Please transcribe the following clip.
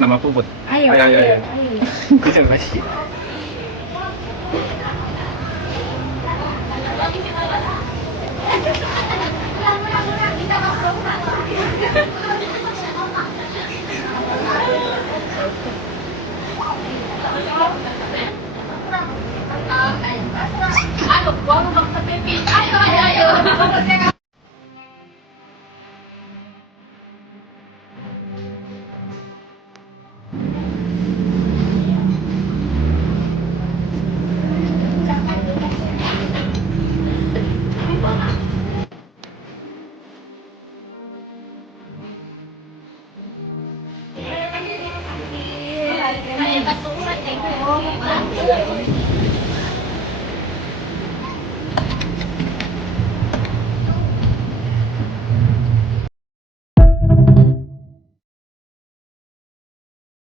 na mapupot. Ayaw. Ayaw. Kasi masih. Ano, huwag mo magpapipin. Ayaw. Ay, baturan eh.